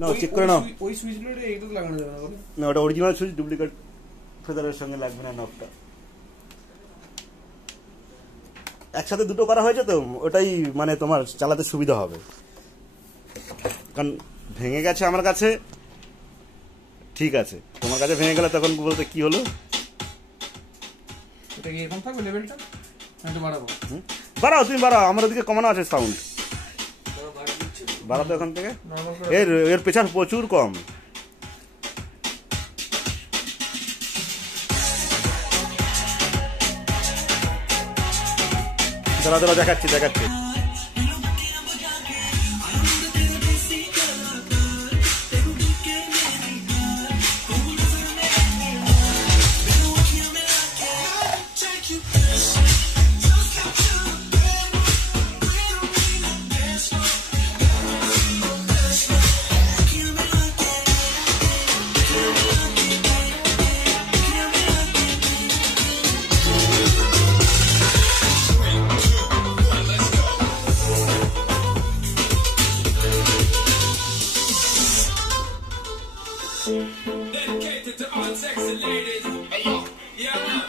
নাও চেক করে নাও। ওই সুইচগুলো এইটা লাগানো যাবে না বলে? না, ওটা অরিজিনাল সুইচ, ডুপ্লিকেট ফেদারের সঙ্গে লাগবে না নবটা। একসাথে দুটো করা হয়েছে তো, ওটাই মানে তোমার চালাতে সুবিধা হবে। কারণ ভেঙে গেছে আমার কাছে, ঠিক আছে, তোমার কাছে ভেঙে গেলে তখন বলতে কি হলো। এটা কি এরকম থাকবে লেভেলটা? আমি বাড়াবো। বাড়াও, তুমি বাড়াও, আমার ওদিকে কমানো আছে সাউন্ড। বাড়াতো এখান থেকে। এর প্রেসার প্রচুর কম। দাঁড়া দাঁড়া, দেখাচ্ছি দেখাচ্ছি। Dedicated to all sexy ladies. Hey yo, yeah man.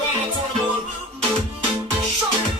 Right on the ball. Show it.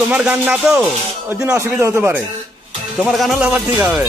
তোমার গান না তো, ওই জন্য অসুবিধা হতে পারে। তোমার গান হলে আবার ঠিক হবে।